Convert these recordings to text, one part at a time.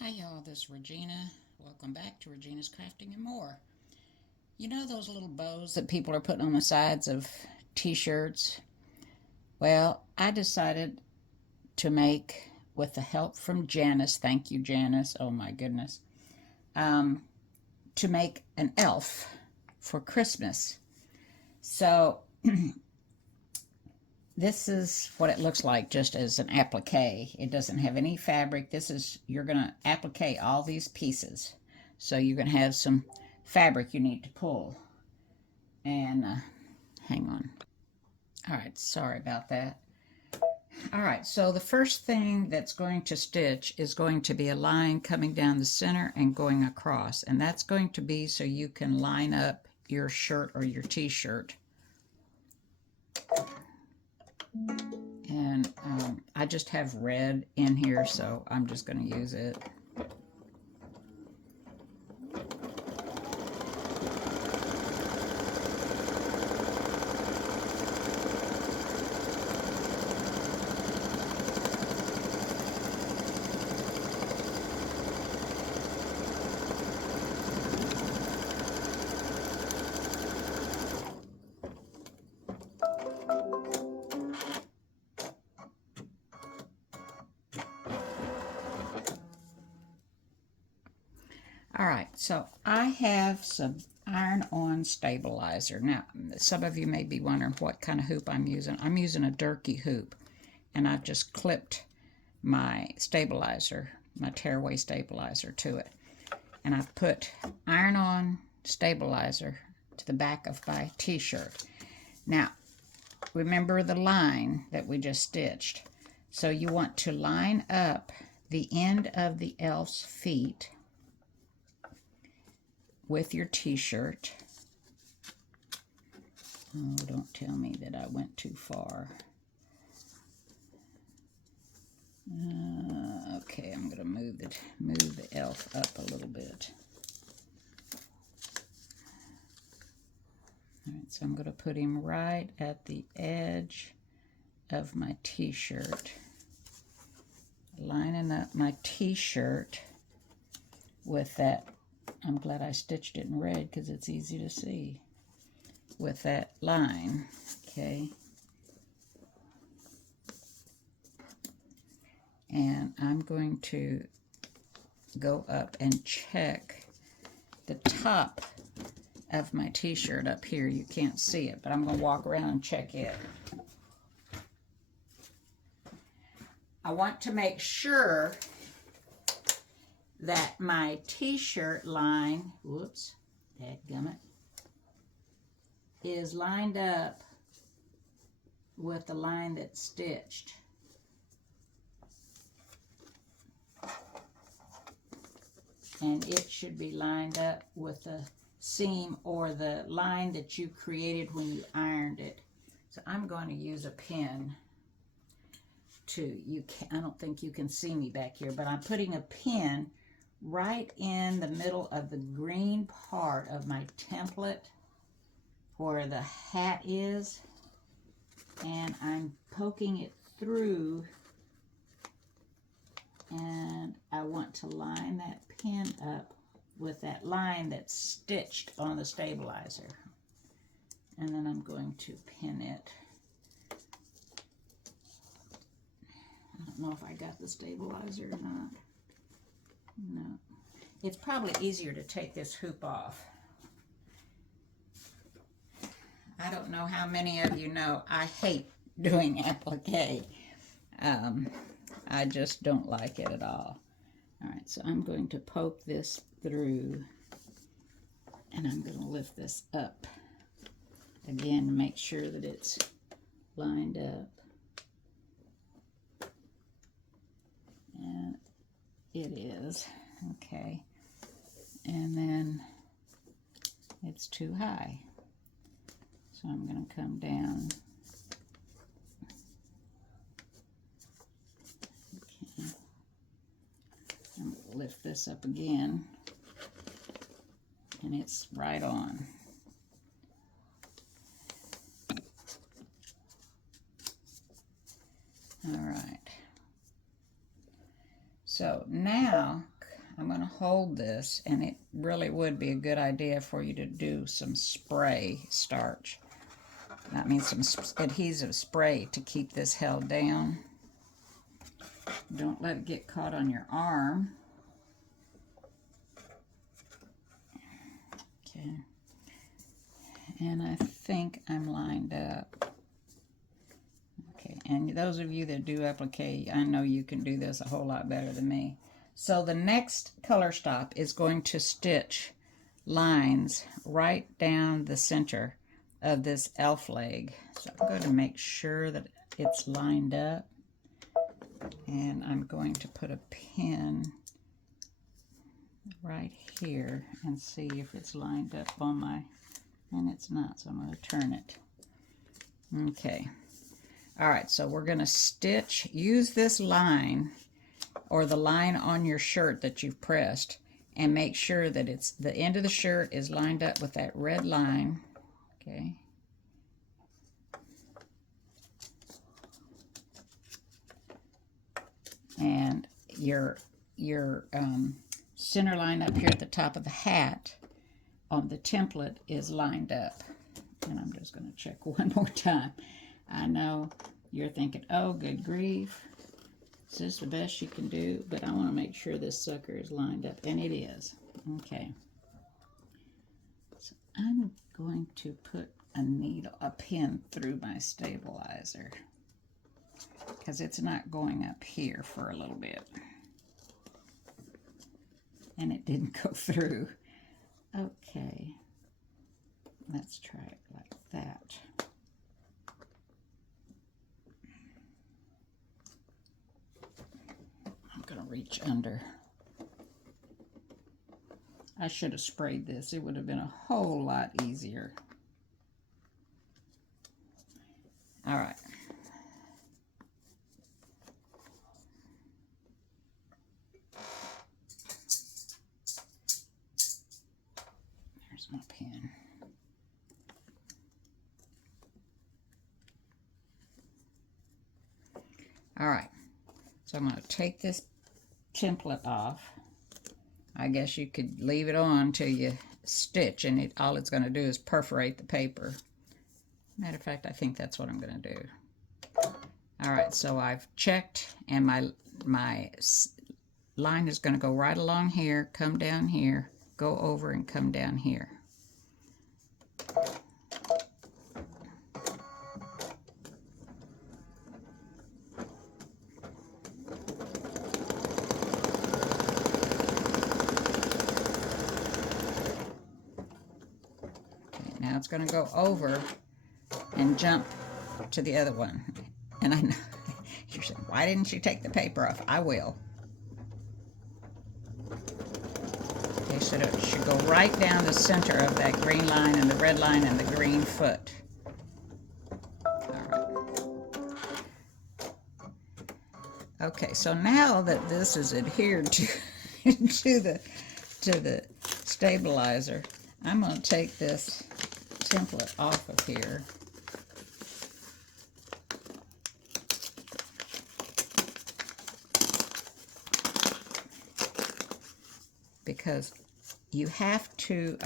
Hi y'all, this is Regina. Welcome back to Regina's Crafting and More. You know those little bows that people are putting on the sides of t-shirts? Well, I decided to make, with the help from Janice, thank you Janice, oh my goodness, to make an elf for Christmas. So this is what it looks like just as an applique. It doesn't have any fabric. You're going to applique all these pieces. So you're going to have some fabric you need to pull. And hang on. All right, sorry about that. All right, so the first thing that's going to stitch is going to be a line coming down the center and going across. And that's going to be so you can line up your shirt or your t-shirt. And I just have red in here, so I'm just going to use it. All right, so I have some iron-on stabilizer. Now, some of you may be wondering what kind of hoop I'm using. I'm using a Durkee hoop, and I've just clipped my stabilizer, my tearaway stabilizer to it. And I've put iron-on stabilizer to the back of my t-shirt. Now, remember the line that we just stitched. So you want to line up the end of the elf's feet with your t-shirt. Oh, don't tell me that I went too far. Okay, I'm going to move the elf up a little bit. All right, so I'm going to put him right at the edge of my t-shirt, lining up my t-shirt with that. I'm glad I stitched it in red because it's easy to see with that line, okay? And I'm going to go up and check the top of my t-shirt up here. You can't see it, but I'm going to walk around and check it. I want to make sure that my t-shirt line, whoops, dadgummit, is lined up with the line that's stitched. And it should be lined up with the seam or the line that you created when you ironed it. So I'm going to use a pin to, I don't think you can see me back here, but I'm putting a pin right in the middle of the green part of my template where the hat is, and I'm poking it through, and I want to line that pin up with that line that's stitched on the stabilizer, and then I'm going to pin it. I don't know if I got the stabilizer or not. No. It's probably easier to take this hoop off. I don't know how many of you know I hate doing applique. I just don't like it at all. All right, so I'm going to poke this through, and I'm going to lift this up again to make sure that it's lined up. And it is. Okay. And then it's too high. So I'm going to come down. Okay. I'm going to lift this up again. And it's right on. All right. So now I'm going to hold this, and it really would be a good idea for you to do some spray starch. I mean some adhesive spray to keep this held down. Don't let it get caught on your arm. Okay. And I think I'm lined up. Okay, and those of you that do applique, I know you can do this a whole lot better than me. So the next color stop is going to stitch lines right down the center of this elf leg. So I'm going to make sure that it's lined up, and I'm going to put a pin right here and see if it's lined up on my, and it's not, so I'm going to turn it. Okay. All right, so we're going to stitch, use this line or the line on your shirt that you've pressed, and make sure that it's the end of the shirt is lined up with that red line. Okay. And your center line up here at the top of the hat on the template is lined up. And I'm just going to check one more time. I know you're thinking, oh, good grief, is this the best you can do? But I want to make sure this sucker is lined up, and it is. Okay. So I'm going to put a pin through my stabilizer, because it's not going up here for a little bit. And it didn't go through. Okay. Let's try it like that. I'm going to reach under. I should have sprayed this. It would have been a whole lot easier. All right. There's my pen. All right. So I'm going to take this template off. I guess you could leave it on till you stitch, and all it's going to do is perforate the paper. Matter of fact, I think that's what I'm going to do. All right, so I've checked, and my line is going to go right along here, come down here, go over, and come down here. Now it's going to go over and jump to the other one. And I know you're saying, why didn't you take the paper off? I will. Okay, so it should go right down the center of that green line and the red line and the green foot. All right. Okay, so now that this is adhered to to the stabilizer, I'm going to take this template off of here. Because you have to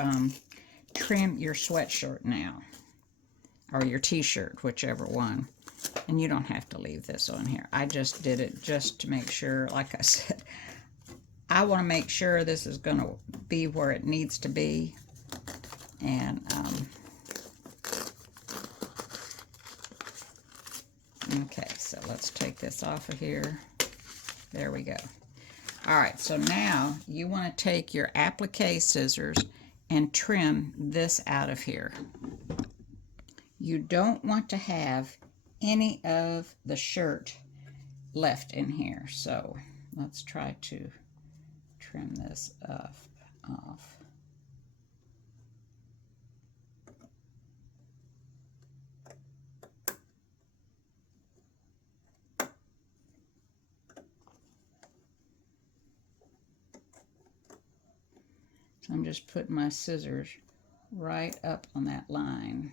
trim your sweatshirt now, or your t-shirt, whichever one. And you don't have to leave this on here. I just did it just to make sure, like I said, I want to make sure this is going to be where it needs to be. And okay, so let's take this off of here. There we go. All right, so now you want to take your applique scissors and trim this out of here. You don't want to have any of the shirt left in here, so let's try to trim this off. So I'm just putting my scissors right up on that line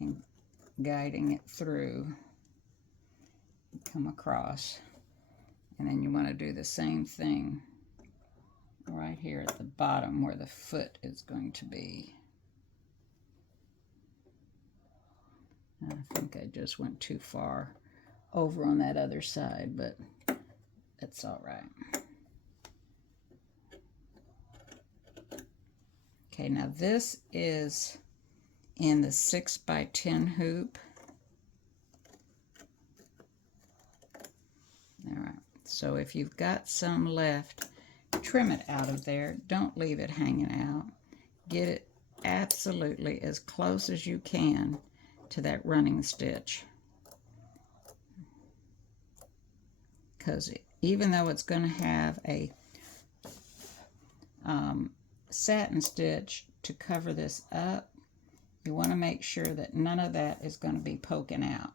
and guiding it through, come across, And then you want to do the same thing right here at the bottom where the foot is going to be. I think I just went too far over on that other side, but that's all right. Okay, now this is in the 6x10 hoop. All right, so if you've got some left, trim it out of there. Don't leave it hanging out. Get it absolutely as close as you can to that running stitch. Because even though it's going to have a satin stitch to cover this up, you want to make sure that none of that is going to be poking out.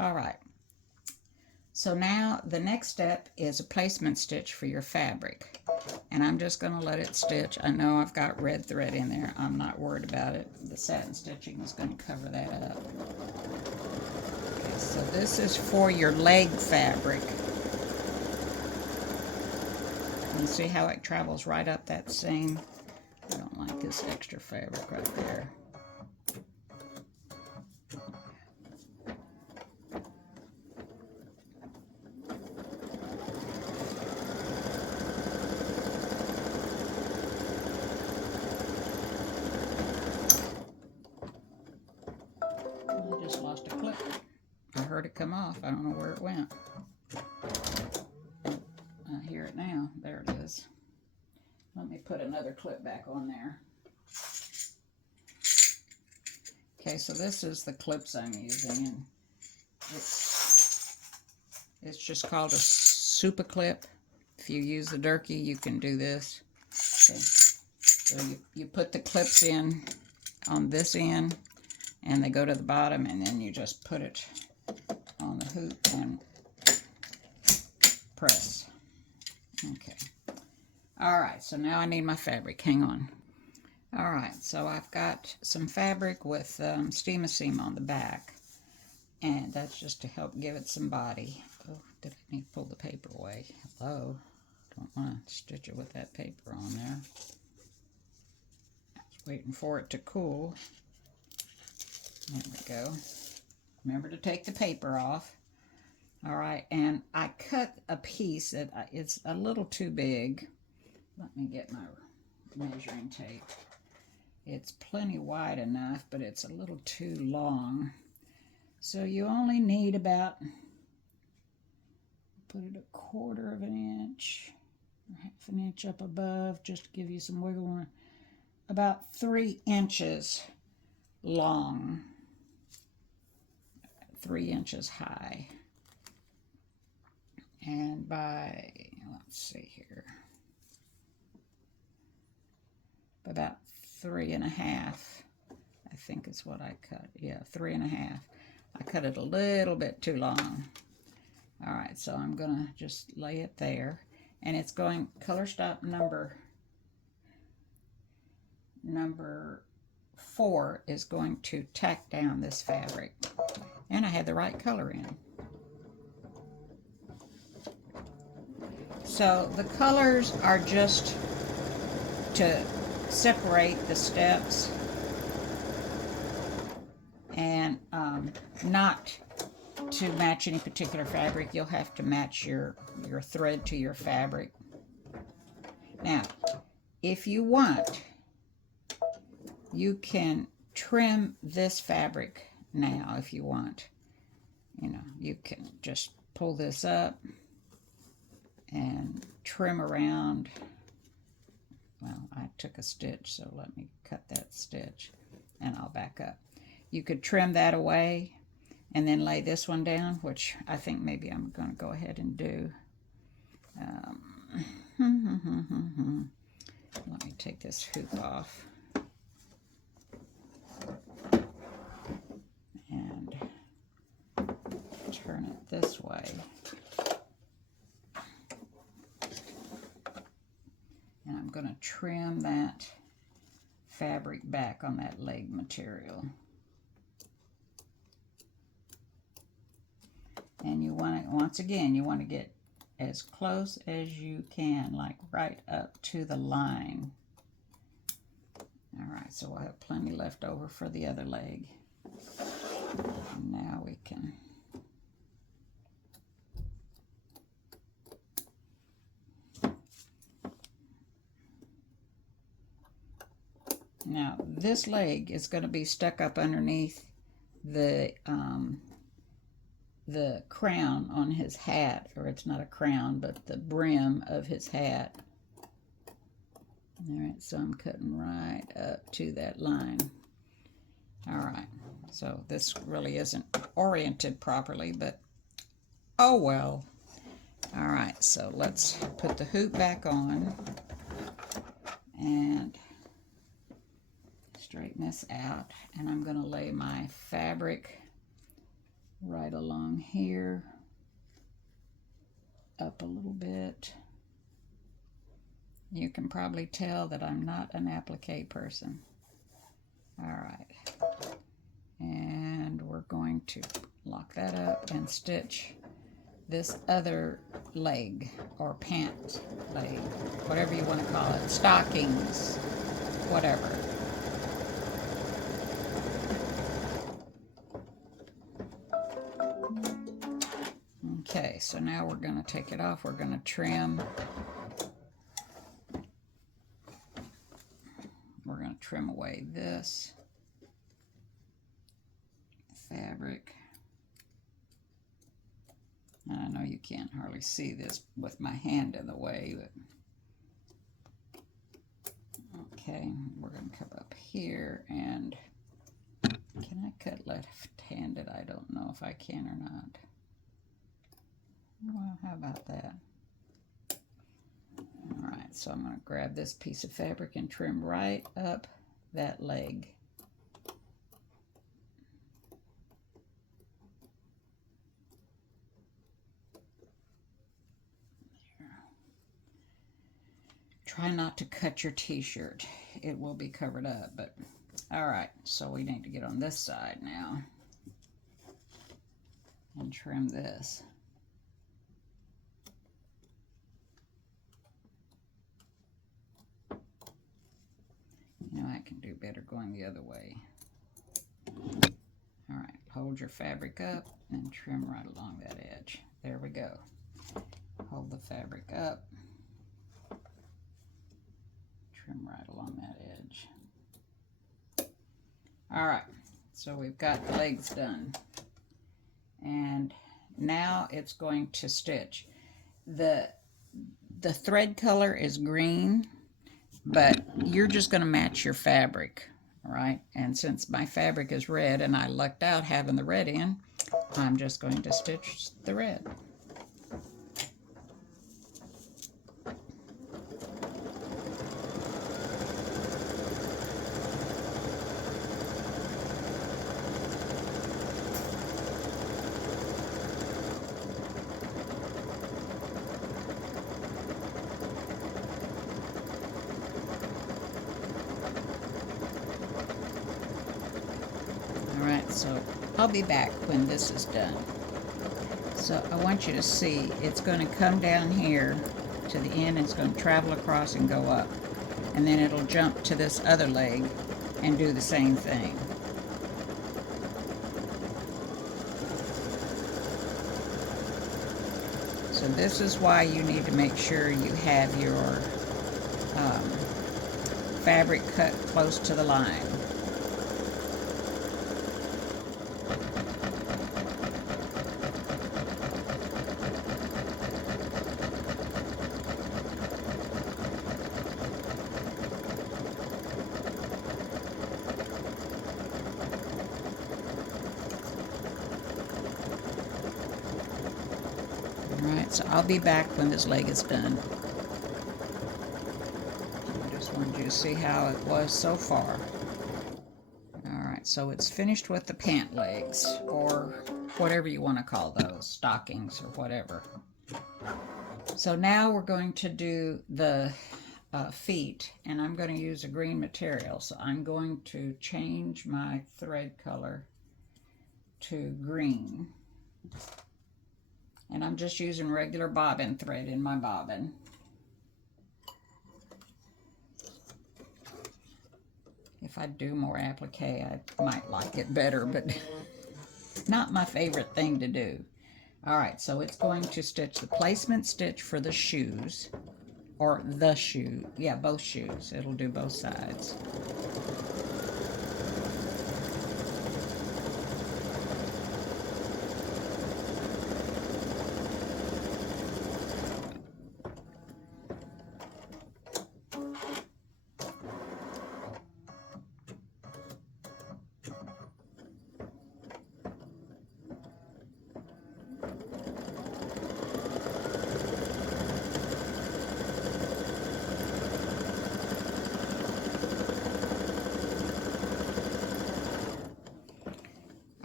All right, so now the next step is a placement stitch for your fabric. And I'm just going to let it stitch. I know I've got red thread in there. I'm not worried about it. The satin stitching is going to cover that up. Okay, so this is for your leg fabric. You see how it travels right up that seam? I don't like this extra fabric right there. I just lost a clip. I heard it come off. I don't know where it went. I hear it now. There it is. Let me put another clip back on there. Okay, so this is the clips I'm using, and it's just called a super clip. If you use the Durkee, you can do this. Okay. So you put the clips in on this end, and they go to the bottom, and then you just put it on the hoop and press. Okay. All right, so now I need my fabric. Hang on. All right, so I've got some fabric with steam seam on the back, and that's just to help give it some body. Oh, did I need to pull the paper away? Hello. Don't want to stitch it with that paper on there. Just waiting for it to cool. There we go. Remember to take the paper off. All right, and I cut a piece that it's a little too big. Let me get my measuring tape. It's plenty wide enough, but it's a little too long. So you only need about, put it 1/4 of an inch, or 1/2 an inch up above, just to give you some wiggle room. About 3 inches long, 3 inches high. And by, let's see here, about 3.5, I think is what I cut. Yeah, 3.5. I cut it a little bit too long. All right, so I'm gonna just lay it there, and it's going color stop number 4 is going to tack down this fabric, and I had the right color in. So the colors are just to separate the steps and not to match any particular fabric. You'll have to match your thread to your fabric. Now, if you want, you can trim this fabric now if you want. You know, you can just pull this up and trim around. Well, I took a stitch, so let me cut that stitch and I'll back up. You could trim that away and then lay this one down, which I think maybe I'm going to go ahead and do. Let me take this hoop off. And turn it this way. And I'm going to trim that fabric back on that leg material. And you want to, once again, you want to get as close as you can, like right up to the line. All right, so we'll have plenty left over for the other leg. And now we can now this leg is going to be stuck up underneath the crown on his hat, or it's not a crown, but the brim of his hat. All right, so I'm cutting right up to that line. All right, so this really isn't oriented properly, but oh well. All right, so let's put the hoop back on and straighten this out. And I'm going to lay my fabric right along here, up a little bit. You can probably tell that I'm not an applique person. All right, and we're going to lock that up and stitch this other leg, or pant leg, whatever you want to call it, stockings, whatever. Okay, so now we're going to take it off. We're going to trim. We're going to trim away this fabric. And I know you can't hardly see this with my hand in the way, but okay, we're going to come up here, and can I cut left-handed? I don't know if I can or not. Well, how about that? All right, so I'm going to grab this piece of fabric and trim right up that leg. There. Try not to cut your t-shirt. It will be covered up, but all right, so we need to get on this side now and trim this. You know, I can do better going the other way. All right, hold your fabric up and trim right along that edge. There we go. Hold the fabric up. Trim right along that edge. All right, so we've got the legs done. And now it's going to stitch. The thread color is green, but you're just going to match your fabric, all right? And since my fabric is red and I lucked out having the red in, I'm just going to stitch the red. So I'll be back when this is done. So I want you to see it's going to come down here to the end. It's going to travel across and go up. And then it'll jump to this other leg and do the same thing. So this is why you need to make sure you have your fabric cut close to the line. Alright, so I'll be back when this leg is done. I just wanted you to see how it was so far. Alright, so it's finished with the pant legs, or whatever you want to call those, stockings or whatever. So now we're going to do the feet, and I'm going to use a green material. So I'm going to change my thread color to green. And I'm just using regular bobbin thread in my bobbin. If I do more applique, I might like it better, but not my favorite thing to do. All right, so it's going to stitch the placement stitch for the shoes, or the shoe. Yeah, both shoes. It'll do both sides.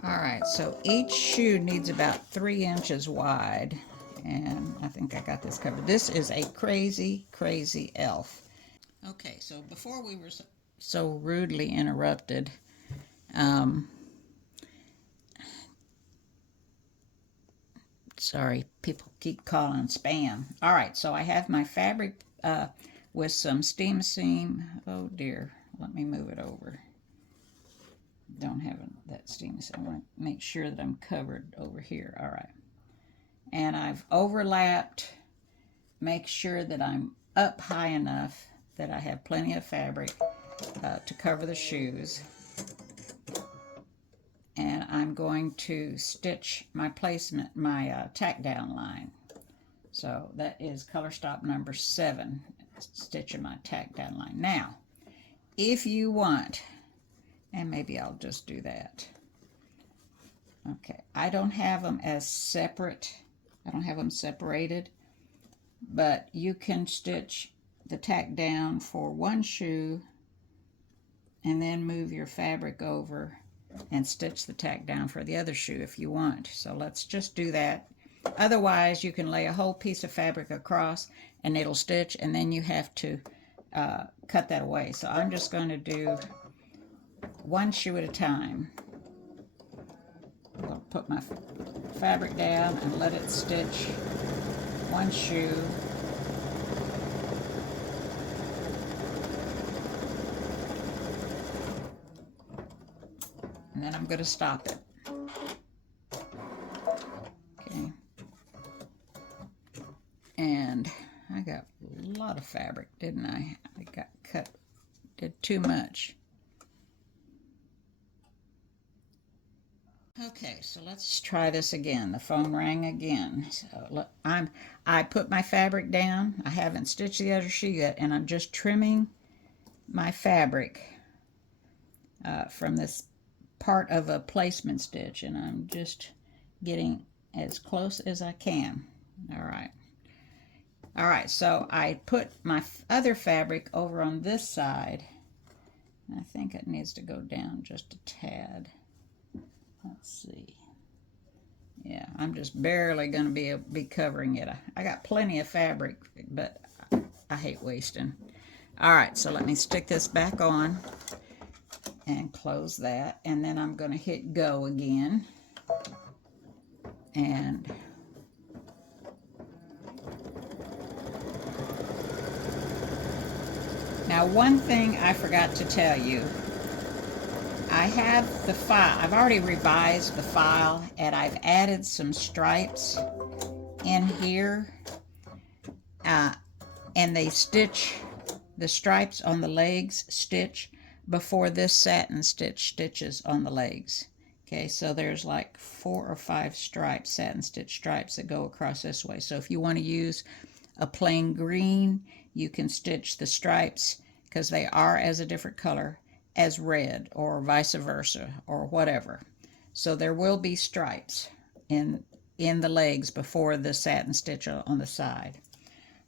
Alright, so each shoe needs about 3 inches wide, and I think I got this covered. This is a crazy, crazy elf. Okay, so before we were so rudely interrupted, sorry, people keep calling spam. Alright, so I have my fabric with some steam seam. Oh dear, let me move it over. Don't have that steam seam. I want to make sure that I'm covered over here. All right. And I've overlapped, make sure that I'm up high enough that I have plenty of fabric to cover the shoes. And I'm going to stitch my placement, my tack down line. So that is color stop number 7, stitching my tack down line. Now, if you want, and maybe I'll just do that. Okay, I don't have them as separate. I don't have them separated, but you can stitch the tack down for one shoe and then move your fabric over and stitch the tack down for the other shoe if you want. So let's just do that. Otherwise, you can lay a whole piece of fabric across and it'll stitch, and then you have to cut that away. So I'm just going to do one shoe at a time. I'll put my fabric down and let it stitch one shoe. And then I'm going to stop it. Okay. And I got a lot of fabric, didn't I? I got cut, did too much. Okay, so let's try this again. The phone rang again. So look, I put my fabric down. I haven't stitched the other shoe yet, and I'm just trimming my fabric from this part of a placement stitch, and I'm just getting as close as I can. All right, so I put my other fabric over on this side. I think it needs to go down just a tad. Let's see. Yeah, I'm just barely going to be covering it. I got plenty of fabric, but I hate wasting. All right, so let me stick this back on and close that. And then I'm going to hit go again. And now one thing I forgot to tell you. I have the file. I've already revised the file, and I've added some stripes in here, and they stitch the stripes on the legs stitch before this satin stitch stitches on the legs. Okay, so there's like 4 or 5 stripes, satin stitch stripes that go across this way. So if you want to use a plain green, you can stitch the stripes, because they are as a different color, as red, or vice versa, or whatever. So there will be stripes in the legs before the satin stitch on the side.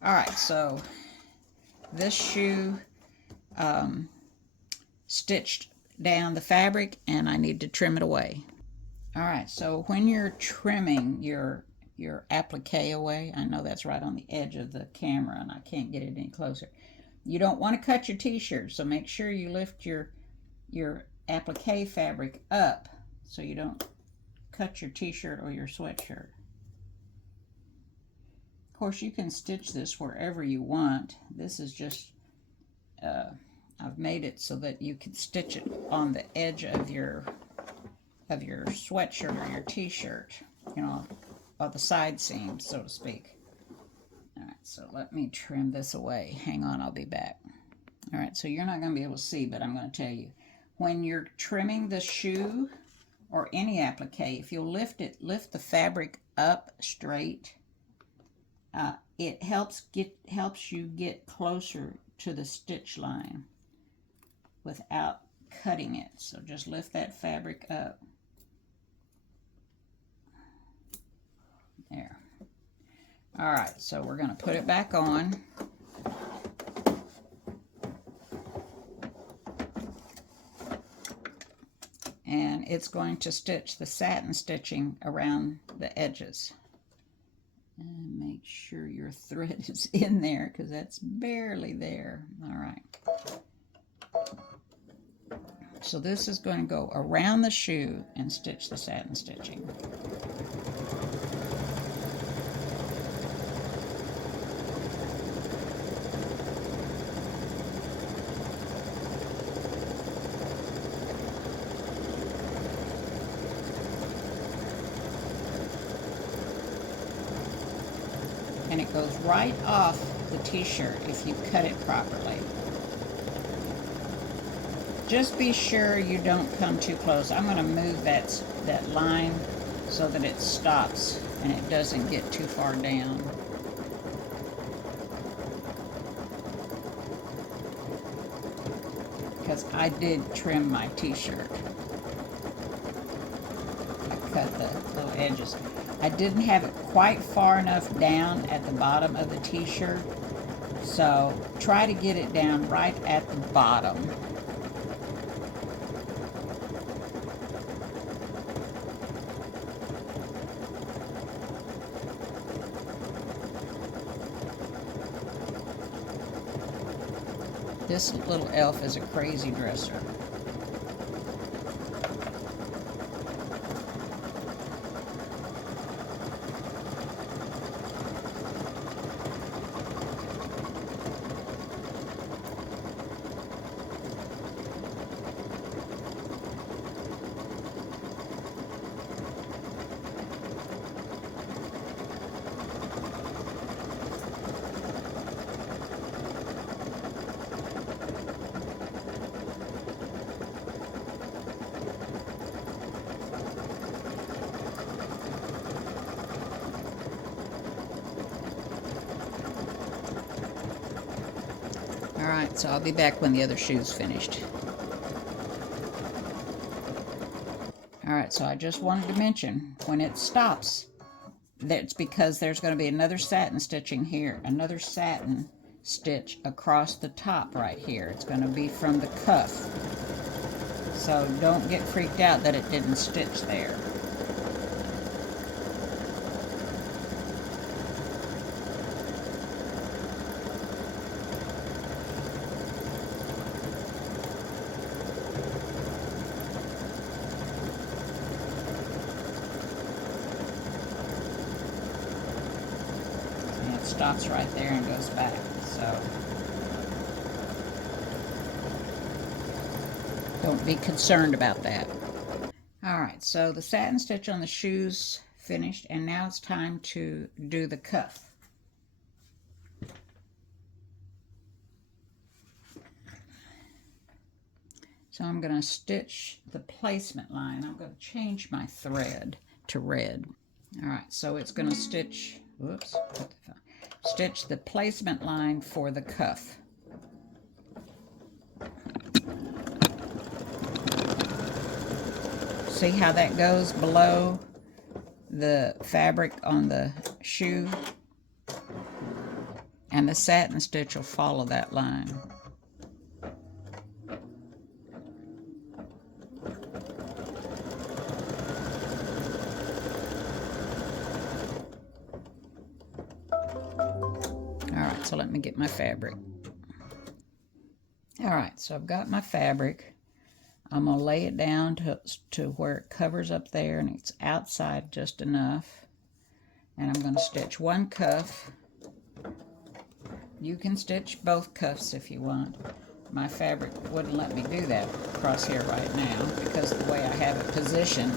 All right, so this shoe stitched down the fabric, and I need to trim it away. All right, so when you're trimming your applique away, I know that's right on the edge of the camera and I can't get it any closer. You don't want to cut your t-shirt, so make sure you lift your applique fabric up so you don't cut your t-shirt or your sweatshirt. Of course, you can stitch this wherever you want. This is just, I've made it so that you can stitch it on the edge of your sweatshirt or your t-shirt, you know, or the side seams, so to speak. All right, so let me trim this away. Hang on, I'll be back. All right, so you're not going to be able to see, but I'm going to tell you. When you're trimming the shoe or any applique, if you'll lift the fabric up straight, it helps you get closer to the stitch line without cutting it. So just lift that fabric up. There. All right, so we're going to put it back on. And it's going to stitch the satin stitching around the edges. And make sure your thread is in there because that's barely there. All right. So this is going to go around the shoe and stitch the satin stitching. And it goes right off the t-shirt if you cut it properly. Just be sure you don't come too close. I'm going to move that line so that it stops and it doesn't get too far down. Because I did trim my t-shirt. I cut the little edges. I didn't have it quite far enough down at the bottom of the t-shirt, so try to get it down right at the bottom. This little elf is a crazy dresser. Alright, so I'll be back when the other shoe's finished. Alright, so I just wanted to mention, when it stops, that's because there's going to be another satin stitching here, another satin stitch across the top right here. It's going to be from the cuff. So don't get freaked out that it didn't stitch there. Stops right there and goes back, so don't be concerned about that. Alright, so the satin stitch on the shoes finished, and now it's time to do the cuff. So I'm going to stitch the placement line. I'm going to change my thread to red. Alright, so it's going to stitch, whoops, stitch the placement line for the cuff. See how that goes below the fabric on the shoe? And the satin stitch will follow that line. Alright, so let me get my fabric. Alright, so I've got my fabric. I'm going to lay it down to where it covers up there and it's outside just enough. And I'm going to stitch one cuff. You can stitch both cuffs if you want. My fabric wouldn't let me do that across here right now because of the way I have it positioned.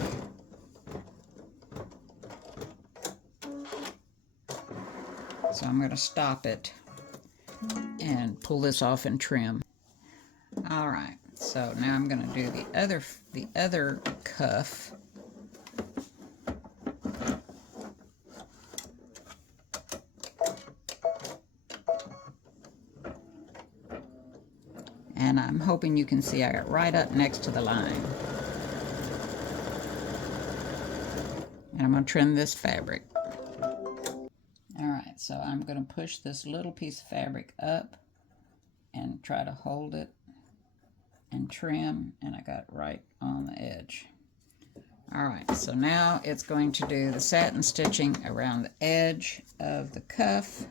So I'm going to stop it and pull this off and trim. Alright, so now I'm going to do the other cuff. And I'm hoping you can see I got right up next to the line. And I'm going to trim this fabric. Alright, so I'm going to push this little piece of fabric up and try to hold it and trim, and I got right on the edge. Alright, so now it's going to do the satin stitching around the edge of the cuff.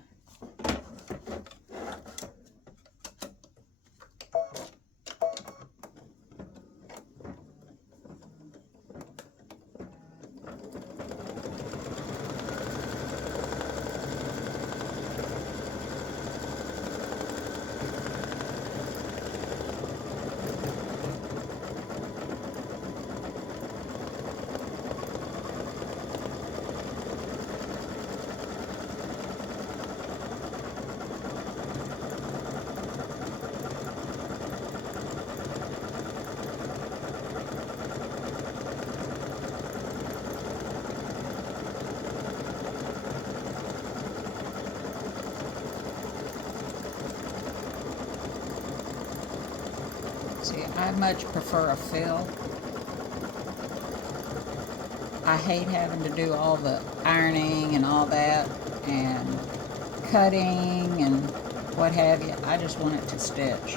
See, I much prefer a fill. I hate having to do all the ironing and all that, and cutting and what have you. I just want it to stitch.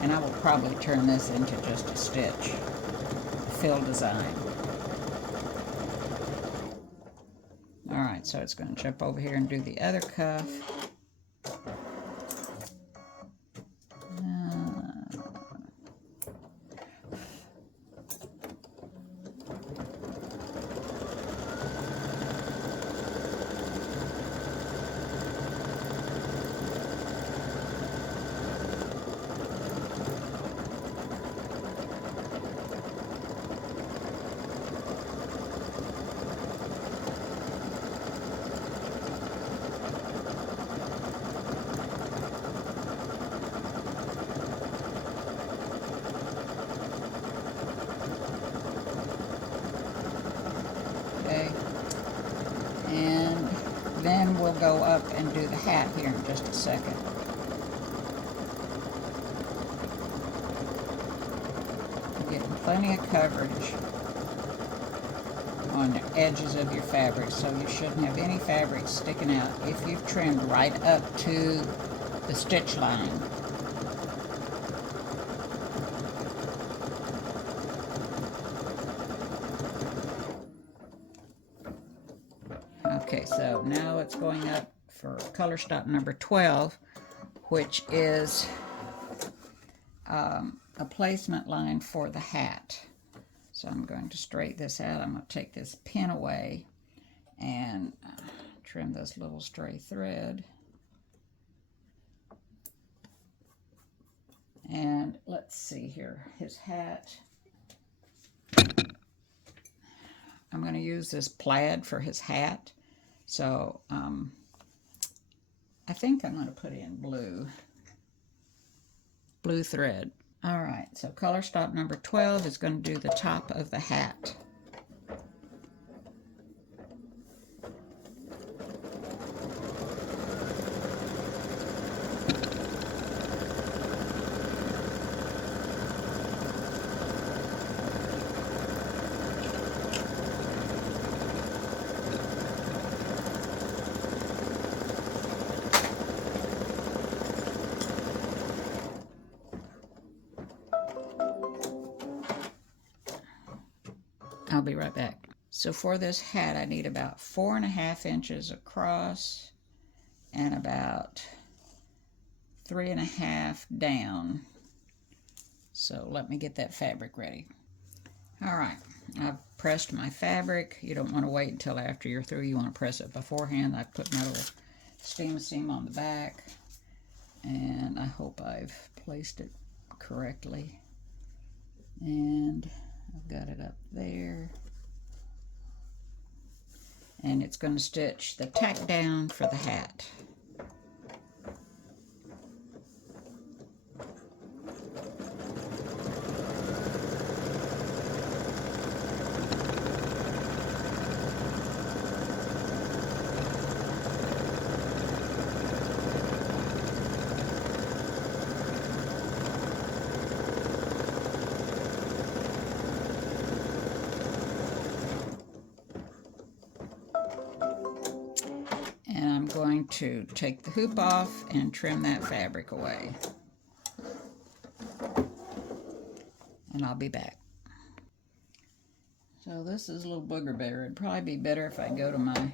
And I will probably turn this into just a stitch, fill design. Alright, so it's going to jump over here and do the other cuff. And then we'll go up and do the hat here in just a second. You're getting plenty of coverage on the edges of your fabric, so you shouldn't have any fabric sticking out if you've trimmed right up to the stitch line. Okay, so now it's going up for color stop number 12, which is a placement line for the hat. So I'm going to straighten this out. I'm going to take this pin away and trim this little stray thread. And let's see here, his hat. I'm going to use this plaid for his hat. So I think I'm going to put in blue thread. All right, so color stop number 12 is going to do the top of the hat. I'll be right back. So for this hat, I need about 4.5 inches across and about 3.5 down. So let me get that fabric ready. All right, I've pressed my fabric. You don't want to wait until after you're through. You want to press it beforehand. I put my little steam seam on the back, and I hope I've placed it correctly. And I've got it up there. And it's going to stitch the tack down for the hat. Going to take the hoop off and trim that fabric away. And I'll be back. So this is a little booger bear. It'd probably be better if I go to my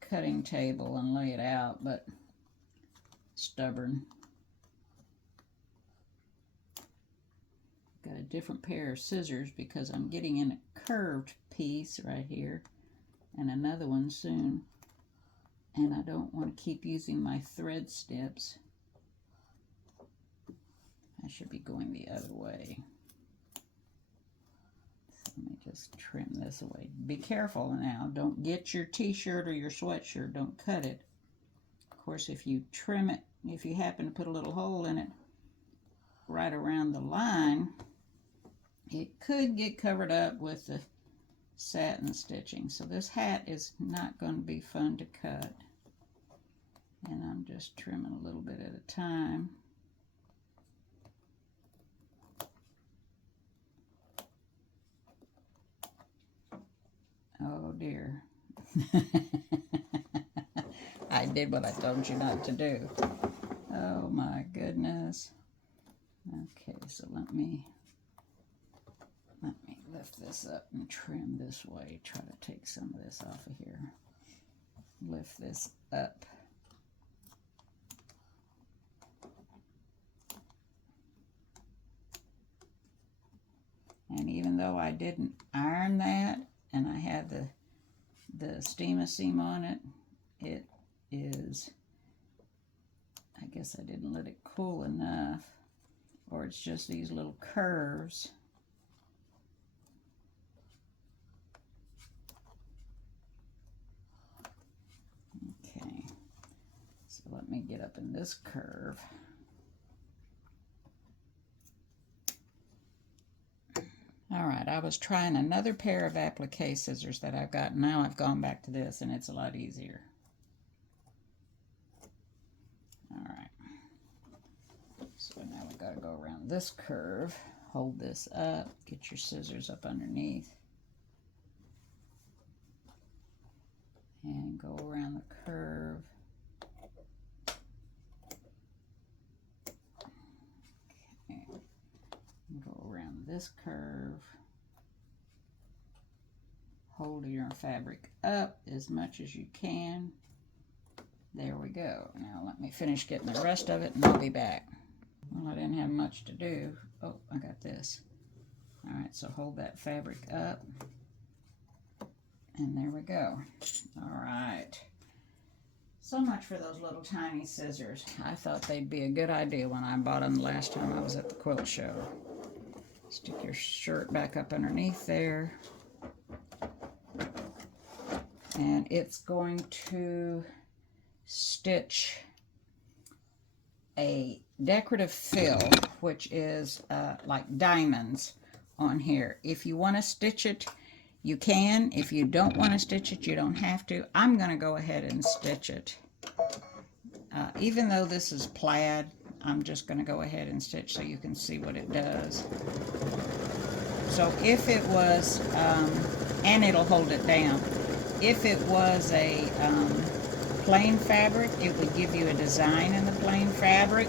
cutting table and lay it out, but stubborn. Got a different pair of scissors because I'm getting in a curved piece right here and another one soon. And I don't want to keep using my thread snips. I should be going the other way. So let me just trim this away. Be careful now. Don't get your t-shirt or your sweatshirt. Don't cut it. Of course, if you trim it, if you happen to put a little hole in it right around the line, it could get covered up with the satin stitching. So this hat is not going to be fun to cut. And I'm just trimming a little bit at a time. Oh dear. I did what I told you not to do. Oh my goodness. Okay, so let me lift this up and trim this way. Try to take some of this off of here. Lift this up. And even though I didn't iron that and I had the steam seam on it, it is, I guess I didn't let it cool enough, or it's just these little curves. Okay, so let me get up in this curve. All right, I was trying another pair of applique scissors that I've got. Now I've gone back to this, and it's a lot easier. All right. So now we've got to go around this curve. Hold this up. Get your scissors up underneath. And go around the curve. Okay. Go around this curve. Hold your fabric up as much as you can. There we go. Now let me finish getting the rest of it and I'll be back. Well, I didn't have much to do. Oh, I got this. All right, so hold that fabric up. And there we go. All right. So much for those little tiny scissors. I thought they'd be a good idea when I bought them the last time I was at the quilt show. Stick your shirt back up underneath there. And it's going to stitch a decorative fill, which is like diamonds on here. If you want to stitch it, you can. If you don't want to stitch it, you don't have to. I'm going to go ahead and stitch it. Even though this is plaid, I'm just going to go ahead and stitch so you can see what it does. So if it was, and it'll hold it down. If it was a plain fabric, it would give you a design in the plain fabric.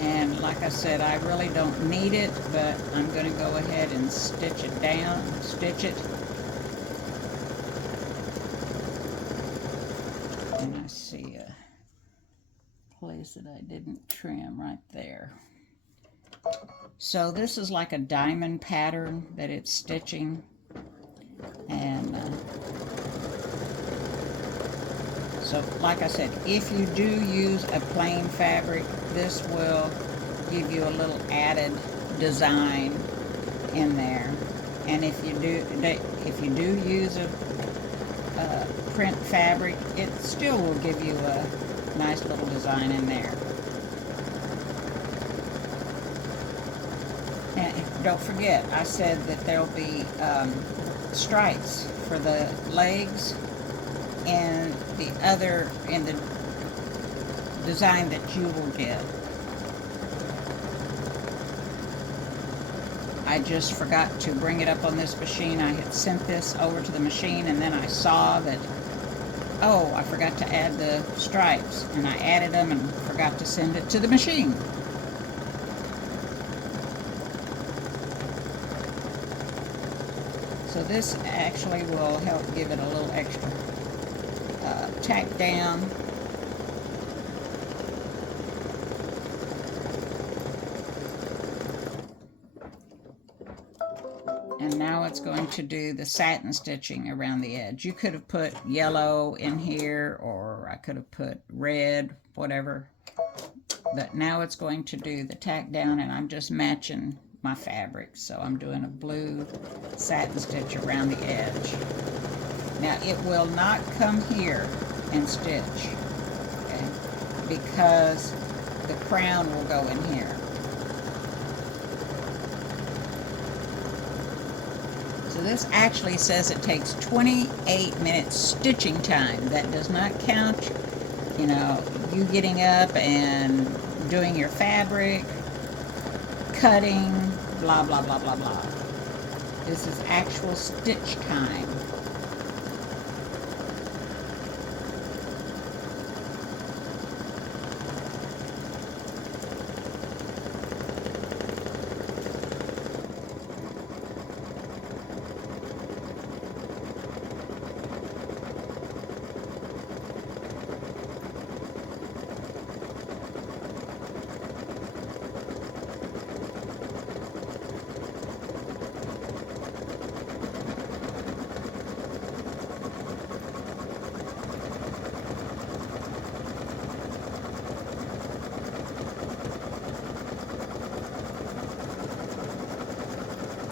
And like I said, I really don't need it, but I'm going to go ahead and stitch it down, stitch it. place that I didn't trim right there. So this is like a diamond pattern that it's stitching, and so like I said, if you do use a plain fabric, this will give you a little added design in there. And if you do use a print fabric, it still will give you a nice little design in there. And don't forget, I said that there'll be stripes for the legs and the other in the design that you will get. I just forgot to bring it up on this machine. I had sent this over to the machine, and then I saw that, oh, I forgot to add the stripes, and I added them and forgot to send it to the machine. So this actually will help give it a little extra tack down. And now it's going to do the satin stitching around the edge. You could have put yellow in here, or I could have put red, whatever. But now it's going to do the tack down, and I'm just matching my fabric. So I'm doing a blue satin stitch around the edge. Now it will not come here and stitch, okay, because the crown will go in here. So this actually says it takes 28 minutes stitching time. That does not count, you know, you getting up and doing your fabric, cutting, blah, blah, blah, blah, blah. This is actual stitch time.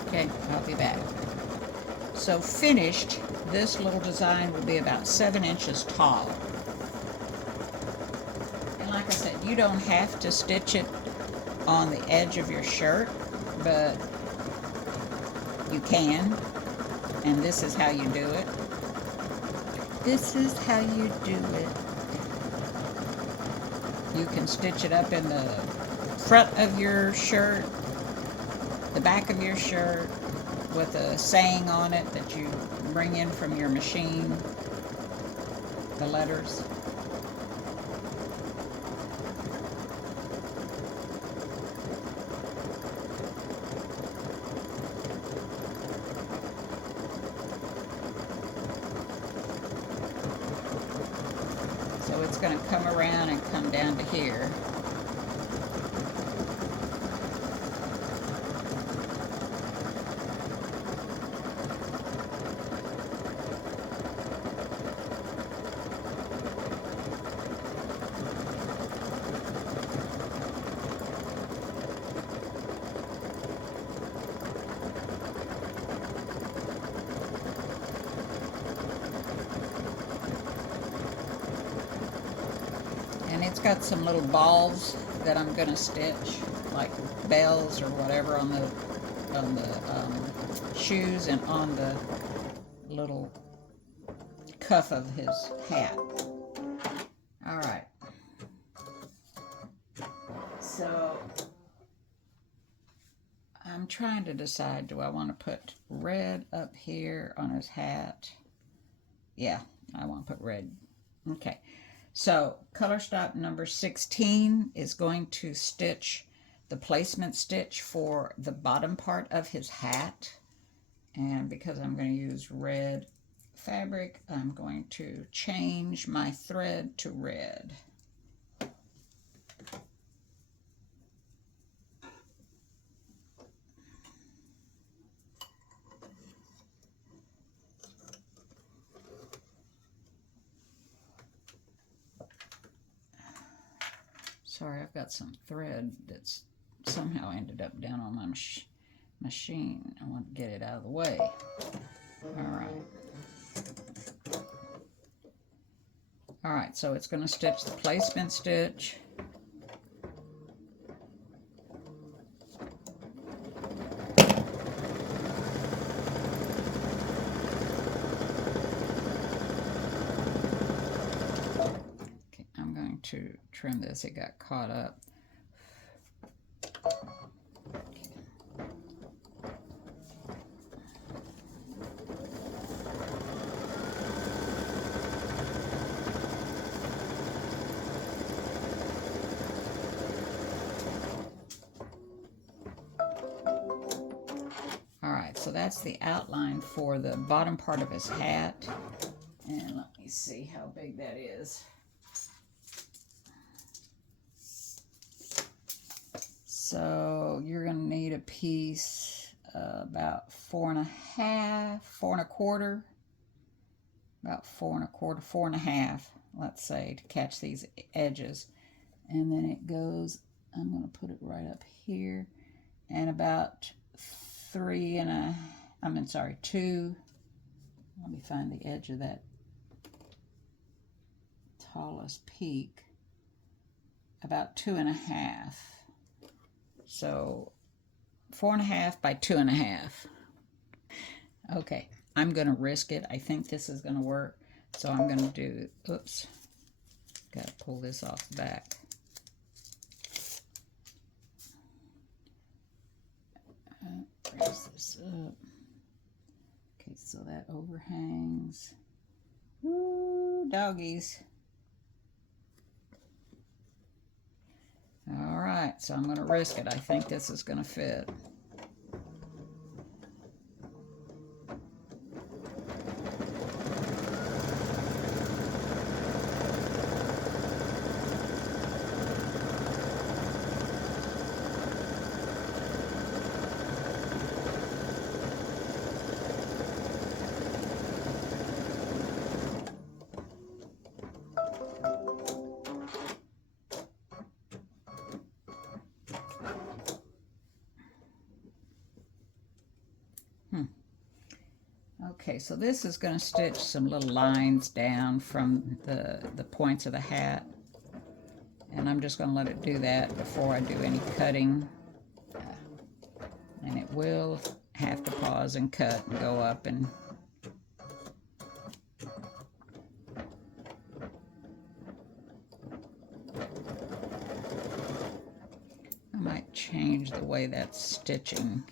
Okay, I'll be back. So finished, this little design will be about 7 inches tall. And like I said, you don't have to stitch it on the edge of your shirt, but you can. And this is how you do it. This is how you do it. You can stitch it up in the front of your shirt, the back of your shirt, with a saying on it that you bring in from your machine, the letters. So it's going to come around and come down to here. It's got some little balls that I'm going to stitch, like bells or whatever, on the shoes and on the little cuff of his hat. All right. So I'm trying to decide, do I want to put red up here on his hat? Yeah, I want to put red. Okay. So color stop number 16 is going to stitch the placement stitch for the bottom part of his hat. And because I'm going to use red fabric, I'm going to change my thread to red. Sorry, I've got some thread that's somehow ended up down on my machine. I want to get it out of the way. All right, so it's going to stitch the placement stitch. Okay, I'm going to trim this. It got caught up. So that's the outline for the bottom part of his hat. And let me see how big that is. So you're going to need a piece about 4.5, 4.25, about 4.25, 4.5, let's say, to catch these edges. And then it goes, I'm going to put it right up here, and about 2, let me find the edge of that tallest peak, about 2.5. So 4.5 by 2.5. Okay, I'm going to risk it. I think this is going to work. So I'm going to do, oops, got to pull this off the back. Raise this up. Okay, so that overhangs. Woo, doggies. All right, so I'm going to risk it. I think this is going to fit. Okay, so this is going to stitch some little lines down from the points of the hat. And I'm just going to let it do that before I do any cutting. And it will have to pause and cut and go up and I might change the way that's stitching.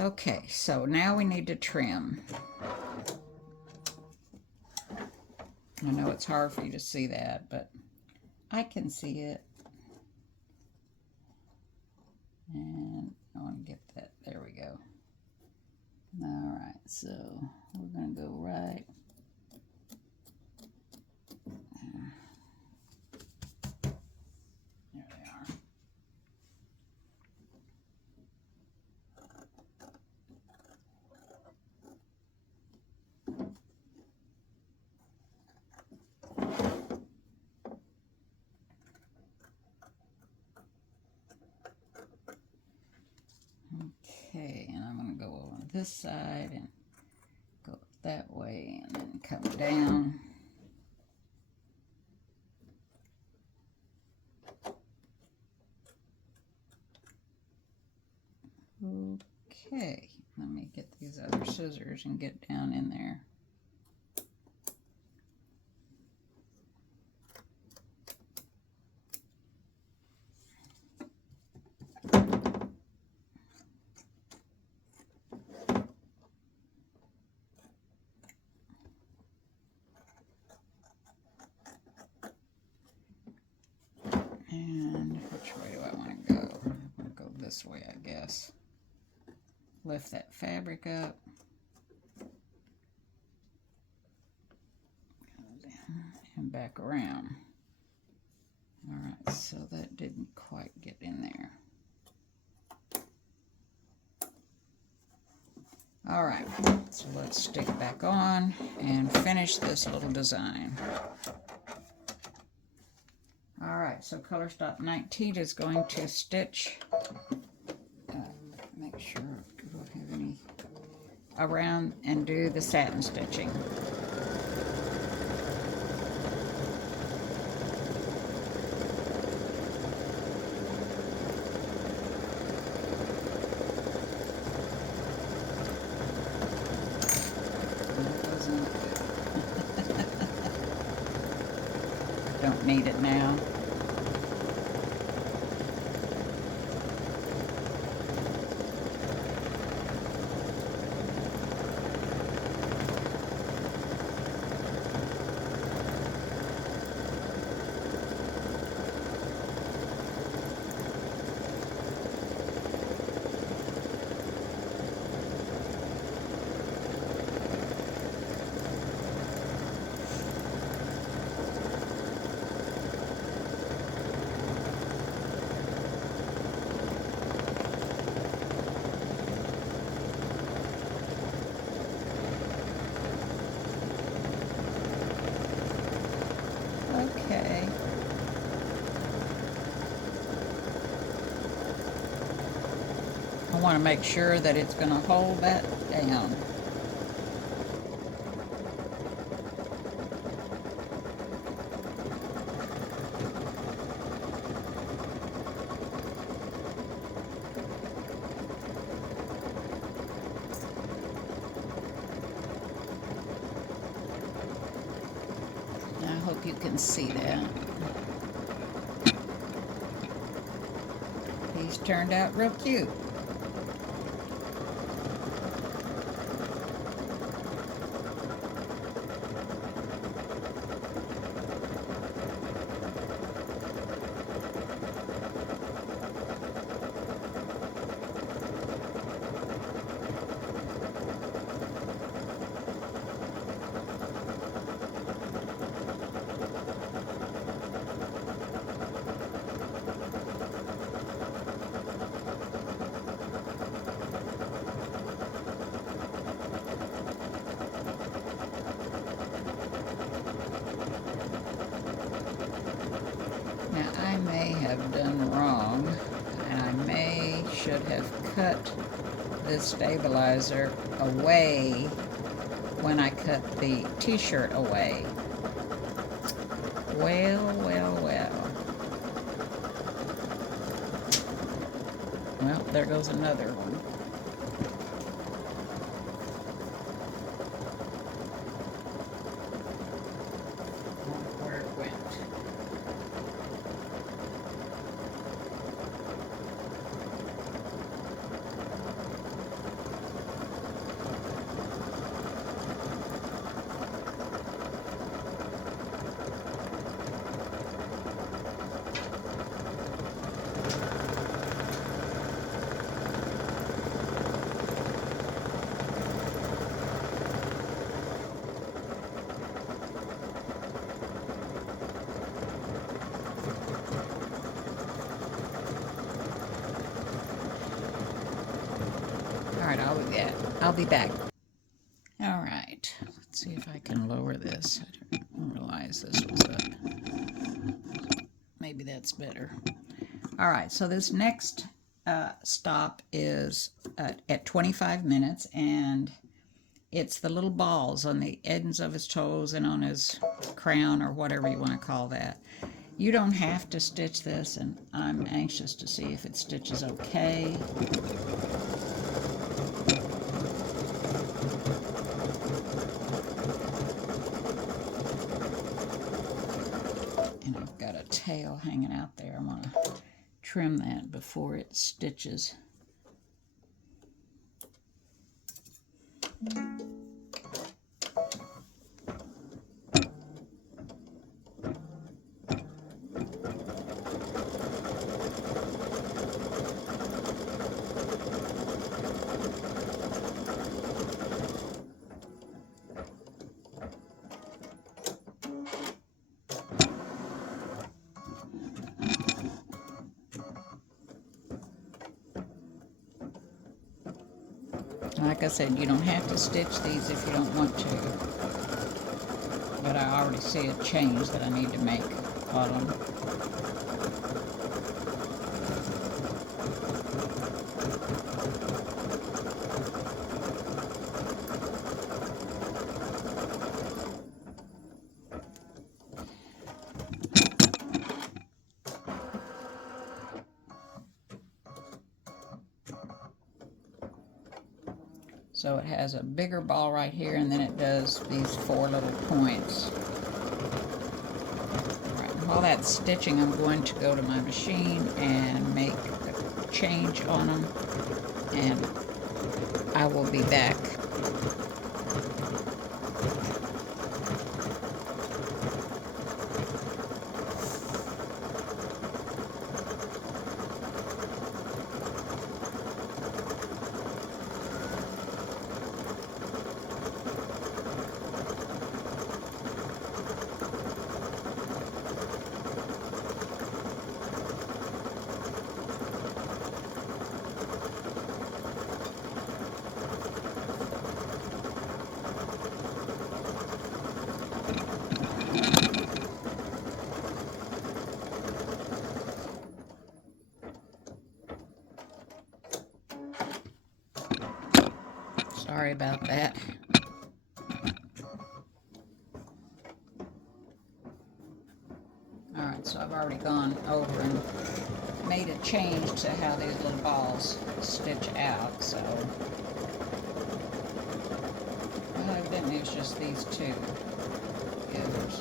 Okay, so now we need to trim. I know it's hard for you to see that, but I can see it. And I want to get that, there we go. All right, so we're going to go right there. There they are. Okay, and I'm going to go on this side and go that way and then come down. Okay, let me get these other scissors and get down in there. And which way do I want to go? I want to go this way, I guess. Lift that fabric up. And back around. All right, so So that didn't quite get in there. All right, so let's stick it back on and finish this little design. All right, so color stop 19 is going to stitch, make sure I don't have any, around and do the satin stitching. Don't need it now. Okay. I want to make sure that it's going to hold that down. I hope you can see that. These turned out real cute. Now, I may have done wrong, and I should have cut this stabilizer away when I cut the t-shirt away. Well, well, well. Well, there goes another one. Where it went. Alright, I'll be back. Alright, let's see if I can lower this. I didn't realize this was up. Maybe that's better. Alright, so this next stop is at 25 minutes, and it's the little balls on the ends of his toes and on his crown, or whatever you want to call that. You don't have to stitch this, and I'm anxious to see if it stitches okay. And I've got a tail hanging out there. I'm going to trim that before it stitches. like I said, you don't have to stitch these if you don't want to. But I already see a change that I need to make on them. So it has a bigger ball right here, and then it does these 4 little points. Right, while that's stitching, I'm going to go to my machine and make a change on them, and I will be back. Sorry about that. Alright, so I've already gone over and made a change to how these little balls stitch out, so evidently it's just these two. The others.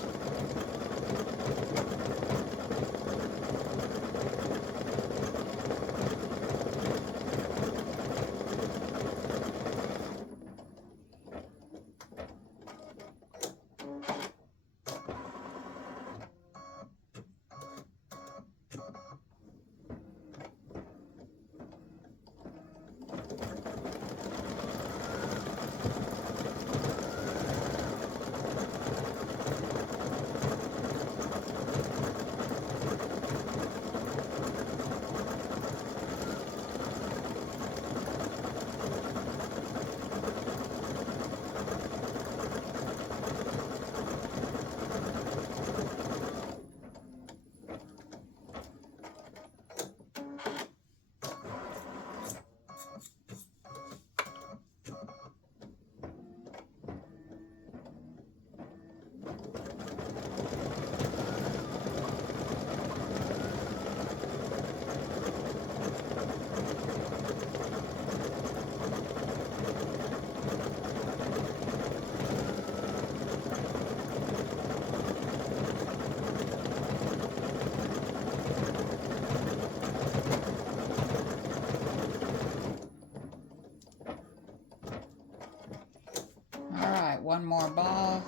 One more ball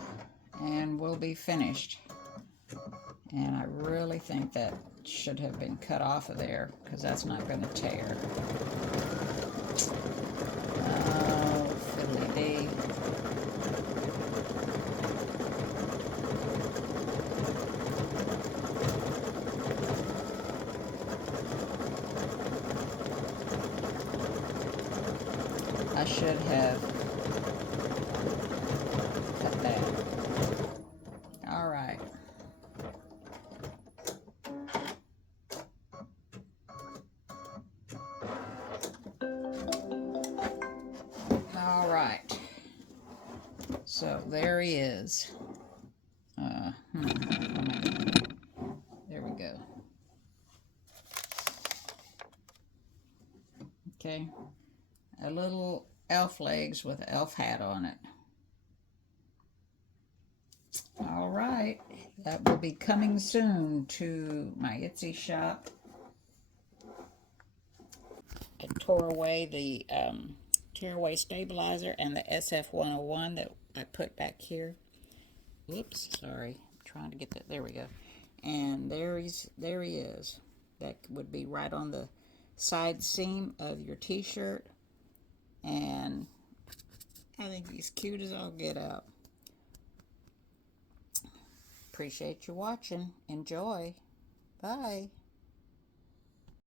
and we'll be finished. And I really think that should have been cut off of there because that's not going to tear. Oh, fiddly-dee. I should have cut that. All right. All right. So there he is. There we go. Okay. A little elf legs with an elf hat on it. All right, that will be coming soon to my Etsy shop. I tore away the tearaway stabilizer and the SF101 that I put back here. Whoops, sorry. I'm trying to get that. There we go. And there he is. That would be right on the side seam of your t-shirt. And I think he's cute as all get out. Appreciate you watching. Enjoy. Bye.